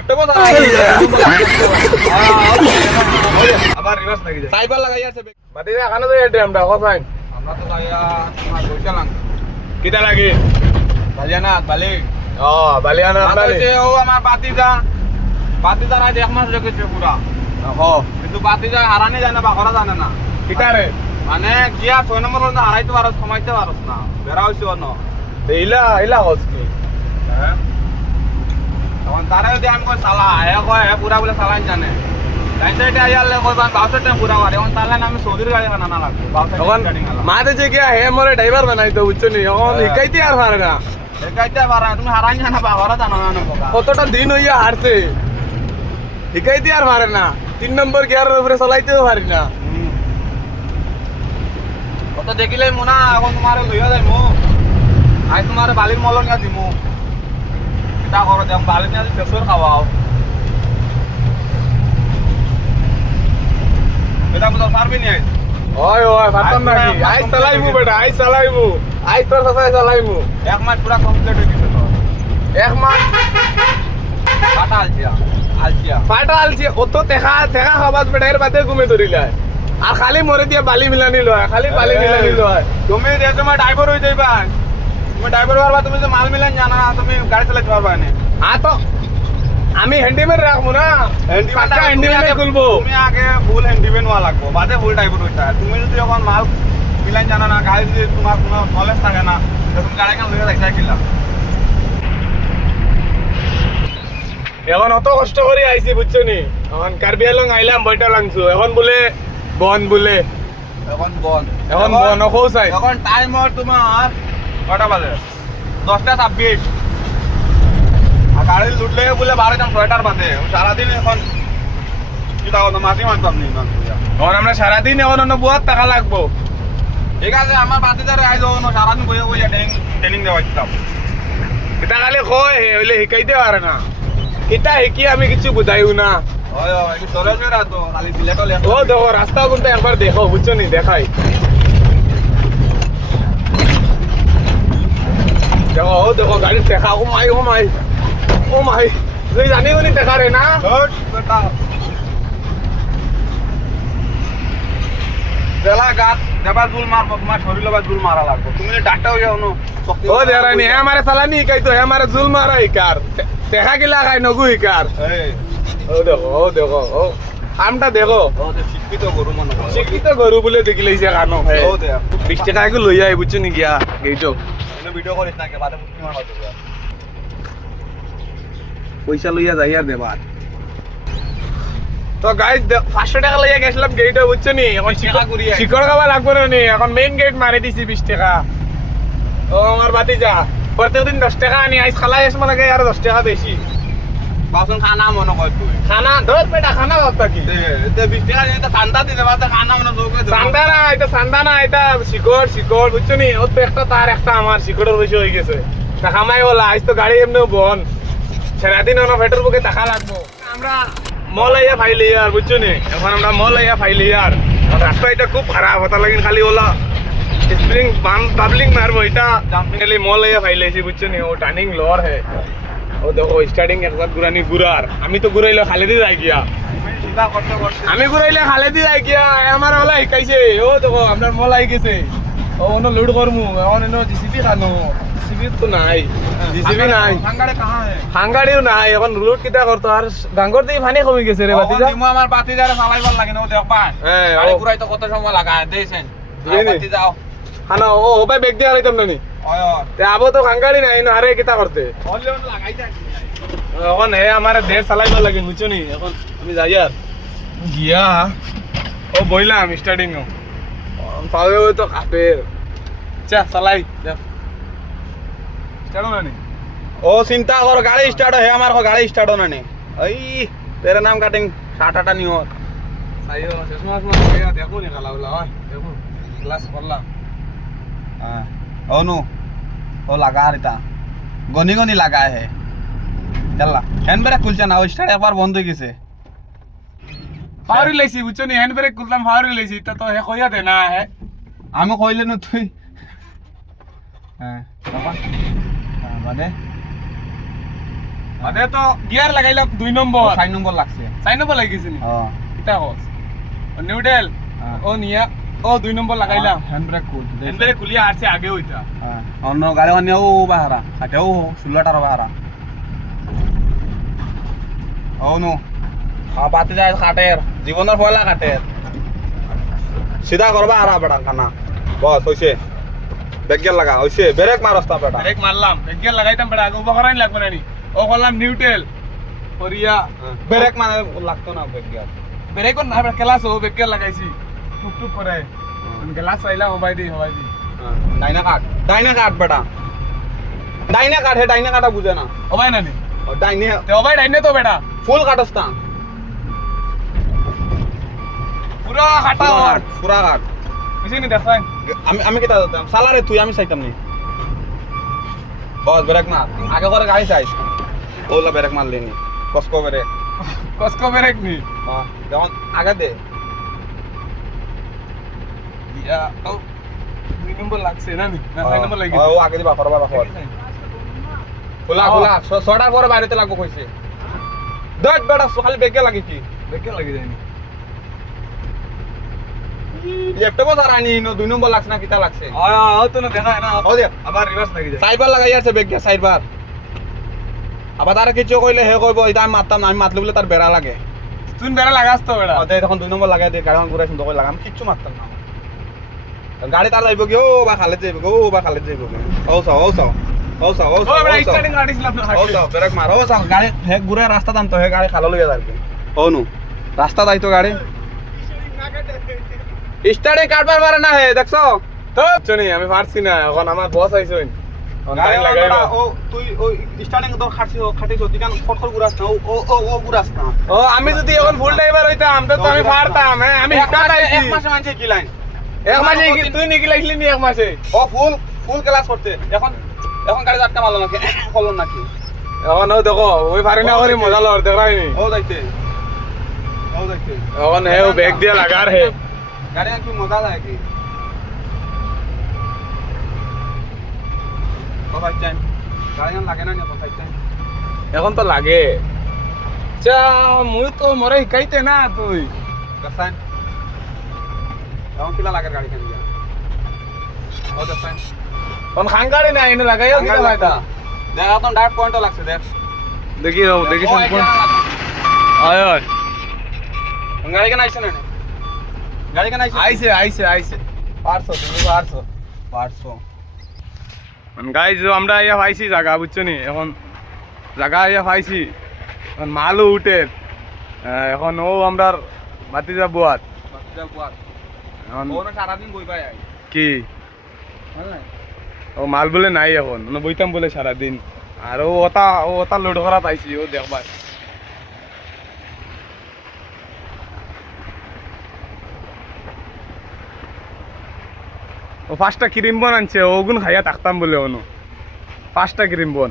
একটা কথা আবার রিভার্স লাগি যায় সাইবার লাগাই আছে বাদে এখানে তো এটে আমরা কোথায় আমরা তো যাইয়া তোমার বইছালাম কিটা লাগে বালিয়ানা বালি ও বালিয়ানা বালি ও আমার বাতিজা রাত এক মাস রেখেছে পুরা ও কিন্তু বাতিজা হারানি জানে বা করা জানে না কিটা রে মানে গিয়া 6 নম্বর পর্যন্ত হারাইতে পারছ কমাইতে পারছ না বেরা হইছে অন্য এইলা হস কি হ্যাঁ তখন তারা যদি আমি কই সালা কয় পুরা বলে সালান জানে লাইসেন্স আইয়ালে কই বাউসের টাইম পুরা মারে এখন তাহলে আমি সৌদির গাড়ি বানানা লাগবে বাউসের গাড়ি গালা মাতে যে গিয়া হে মোরে ড্রাইভার বানাই তো বুঝছো নি এখন শিখাইতে আর পারে না শিখাইতে পারে তুমি হারান জানা বা ঘরে জানো না কতটা দিন হইয়া হারছে শিখাইতে আর পারে না 3 নম্বর গিয়ারের উপরে চালাইতেও পারি না কত দেখিলে মোনা এখন তোমারে লইয়া যাইমু আই তোমারে বালির মলন গা দিমু এটা করো দেখ বালির নিয়ে পেছর খাওয়াও এটা বুঝা পারবি নি ওই পারতাম নাকি আই চালাইমু বেটা আই চালাইমু আই তোর সাথে চালাইমু এক মাস পুরা কমপ্লিট হয়ে গেছে তো এক মাস ফাটা আলছিয়া অত দেখা খাবাস বেটা এর বাদে ঘুমে ধরিলা আর খালি মরে দিয়ে বালি মিলানি লয় খালি বালি মিলানি লয় তুমি যে তোমার ড্রাইভার হয়ে যাইবা তুমি ড্রাইভার পারবা তুমি যে মাল মিলান জানা না তুমি গাড়ি চালাতে পারবা না হ্যাঁ তো আমি হ্যান্ডিম্যান রাখবো না হ্যান্ডিম্যান খুলবো তুমি আগে ফুল হ্যান্ডিম্যান ওয়া লাগবো বাদে ফুল ড্রাইভার হইতা তুমি যদি এখন মাল মিলান জানা না গাড়ি যদি তোমার কোনো নলেজ থাকে না তুমি গাড়ি কান লইয়া যাইতা কিলা এখন অত কষ্ট করে আইছি বুঝছো নি এখন কার্বি আলং আইলাম বইটা লাগছো এখন বলে বন এখন কৌসাই এখন টাইম তোমার কটা বাজে 10:26 আর গাড়ি লুটলে বলে 12:06 বাজে সারাদিন এখন কি টাকা তো মাসি মানতাম নি এখন আমরা সারাদিন এখন অন্য বহুত টাকা লাগবো ঠিক আছে আমার বাতিদারে আইজ সারাদিন বইয়া ট্রেনিং দেওয়া দিতাম এটা খালি কয় হইলে শিখাইতে পারে না এটা শিখি আমি কিছু বুঝাইও না ও দেখো রাস্তা কোনটা একবার দেখো বুঝছো নি দেখাই দেখো গাড়ির দেখা ও মাই তুই জানিও নি দেখা রে না বেলা গাছ দেবার জুল মারবো তোমার শরীর বা জুল মারা লাগবো তুমি ডাক্তার হয়ে যাও ও দেরানি হে আমারে চালানি শিখাই তো হে আমারে জুল মারা শিকার দেখা গিলা খাই নগু শিকার ও দেখো আমটা দেখো শিক্ষিত গরু বলে দেখিলেছে কানো 20 টাকা এগুলো লই আই বুঝছো নি গিয়া গেইটো ভিডিও করিস না কে বাদে পুষ্টি মারবা পয়সা লইয়া যাই আর দেবার তো গাইস 500 টাকা লইয়া গেছিলাম গেইটো বুঝছো নি এখন শিকড় খাওয়া লাগবে না নি এখন মেইন গেট মারি দিছি 20 টাকা ও আমার বাতি যা প্রত্যেকদিন 10 টাকা আনি আইস খালাই আস মানে আর 10 টাকা বেশি বাসন খানা মনে কর তুই খানা ধর বেটা খানা বাবা কি তে 20 টাকা এটা ঠান্ডা দিতে বাতা খানা মনে যোগ ঠান্ডা না এটা শিকড় বুঝছো নি ও তো একটা তার একটা আমার শিকড়ের বেশি হয়ে গেছে তা খামাই বলা আইস তো গাড়ি এমনি বন সারাদিন অন ফেটের বুকে টাকা লাগবো আমরা মল আইয়া ফাইলি আর বুঝছো নি এখন আমরা মল আইয়া ফাইলি আর রাস্তা এটা খুব খারাপ হতা লাগিন খালি ওলা স্প্রিং বাবলিং মারবো এটা খালি মল আইয়া ফাইলেছি বুঝছো নি ও টার্নিং লোয়ার হে ও দেখো স্টার্টিং একবার গুরানি গুরার আমি তো ঘুরাইলে খালেদি যাই গিয়া আমি ঘুরাইলে খালেদি যাই গিয়া আমার ওলা শিকাইছে ও দেখো আপনার মল আই গেছে ও অন্য লোড করমু এখন এনে জিসিবি খানো জিসিবি তো নাই জিসিবি নাই হাঙ্গাড়িও নাই এখন রুট কিটা করতো আর গাঙ্গর দিয়ে পানি কমে গেছে রে বাতিজা আমার বাতিজারে চালাইবার লাগে না ও দেখবা গাড়ি ঘুরাই তো কত সময় লাগায় দেইছেন বাতি যাও খানা ও ভাই বেগ দিয়ে আইতাম না নি আবো তো খাঙ্গাড়ি নাই না আরে কিতা করতে এখন হে আমার দেড় চালাইবার লাগে বুঝছো নি এখন আমি যাই আর গিয়া ও বইলাম স্টার্টিং পাবে তো কাপের চা চালাই স্টার্ট না নি ও চিন্তা কর গাড়ি স্টার্ট হে আমার গাড়ি স্টার্ট না নি এই তেরে নাম কাটিং 60 নিও সাইও চশমা দেখো নি কালা বলা হয় দেখো ক্লাস করলাম হ্যাঁ ও নো ও লাগা রিতা গনি লাগা হে চললা হ্যান্ড ব্রেক খুলছে না ও স্টার্ট একবার বন্ধ হয়ে গেছে পাওয়ার লাইছি বুঝছো নি হ্যান্ড ব্রেক খুললাম পাওয়ার লাইছি তা তো হে কইয়া দে না হে আমি কইলে না তুই হ্যাঁ তখন মানে মানে তো গিয়ার লাগাইলাম 2 নম্বর 4 নম্বর লাগছে 4 নম্বর লাগিয়েছে নি কিটা কস নিউটেল হ্যাঁ। ও নিয়া ও 2 নম্বর লাগাইলাম হ্যান্ড ব্রেক খুল হ্যান্ড ব্রেক খুলিয়া আসছে আগে হইতা হ্যাঁ অন্য গাড়ি অন্যও বাহারা হাটেও 16টার বাহারা ও নো বাতি যায় কাটের জীবনের পয়লা কাটের সিধা করবা আর বেটা খানা বস হইছে ব্রেক লাগা হইছে ব্রেক মারস্তা বেটা ব্রেক মারলাম ব্রেক গিয়ার লাগাইতাম বেটা আগে উপকরণ লাগবে না নি ও করলাম নিউটেল করিয়া ব্রেক মানে লাগতো না ব্রেক ব্রেক না ক্লাস ও ব্রেক গিয়ার লাগাইছি টুক টুক করে গ্লাস আইলা হবাই দি ডাইনা কাট বেটা ডাইনা কাট হে ডাইনা কাটা বুঝে না হবাই না নি ডাইনে তে হবাই ডাইনে তো বেটা ফুল কাটস্তা পুরা কাটা ওর পুরা কাট বুঝি নি দেখাই আমি কেটা দিতাম সালারে তুই আমি চাইতাম নি বস ব্রেক মার আগে করে গাড়ি চাই ওলা ব্রেক মারলি নি কসকো ব্রেক কসকো ব্রেক নি যেমন আগে দে ইয়া ও 2 নম্বর লাগছে না নি না 4 নম্বর লাগি ও আগে দিবা করবা খোলা ছটার পরে বাইরেতে লাগবো কইছে দেখ বেটা খালি বেগে লাগে কি ব্রেক লাগি যায়নি একটা বছর আনি 2 নম্বর লাগছে না কিতা লাগছে ও তো না দেখা না ও দেখ আবার রিভার্স লাগি যায় সাইবার লাগাই আছে বেগে সাইবার আবার তারা কিছু কইলে হে কইব এটা আমি মারতাম না আমি মাতলে বলে তার বেড়া লাগে তুই বেড়া লাগাস তো বেড়া ওতে তখন 2 নম্বর লাগাই দে গাড়ি ঘুরাই সুন্দর করে লাগাম কিচ্ছু মারতাম না গাড়ি তার যাইব কি ও বা খালে যাইব ও বা খালে যাইব ও সাও ও বেড়া স্টার্টিং গাড়িছিলাম না ও সাও ব্রেক মার ও সাও গাড়ি হে ঘুরে রাস্তা দাম তো হে গাড়ি খালো লইয়া যাবে ও নু রাস্তা দাইতো গাড়ি স্টার্টিং কাটবার পারে না হে দেখছো তো চনি আমি পারছি না এখন আমার বস আইছইন গাড়ি লাগাইবা ও তুই ওই স্টার্টিং তো খাটিছ দিকান ফটফট ঘুরাস না ও ঘুরাস না ও আমি যদি এখন ফুল ড্রাইভার হইতাম তো আমি পারতাম হ্যাঁ আমি স্টার্ট আইছি এক মাসে মানছে কি লাইন এক মাসে তুই নিকি লাইছিলি নি এক মাসে ও ফুল ক্লাস করতে এখন গাড়ি ধাক্কা মারলো নাকি হলো নাকি এখন ও দেখো ওই পারি না করি মজা লর দেখাইনি ও দেখতে এখন হে ও ব্যাগ দিয়ে লাগার হে গাড়ি কি মজা লাগে কি ও ভাই চাই গাড়ি লাগে না তো ভাই চাই এখন তো লাগে চা মুই তো মরে শিকাইতে না তুই দসান এখন কিলা লাগে গাড়ি খান দিয়া ও দসান কোন খান গাড়ি না এনে লাগাইও কি ভাইটা দেখ এখন ডাইরেক্ট পয়েন্ট লাগছে দেখ দেখি শুন কোন আয় আয় গাড়ি কেন আইছে না গাড়ি কেন আইছে আইছে পারছো তুমি পারছো গাইজ আমরা ইয়া পাইছি জায়গা বুঝছো নি এখন জায়গা ইয়া পাইছি এখন মালও উঠে এখন ও আমরা ভাতিজা বুয়াত এখন সারাদিন বই পাই কি ও মাল বলে নাই এখন বইতাম বলে সারাদিন আর ও ওটা লোড করা পাইছি ও দেখবার ও 5টা ক্রিম বন আনছে ওগুন খাইয়া থাকতাম বলে অনু 5টা ক্রিম বন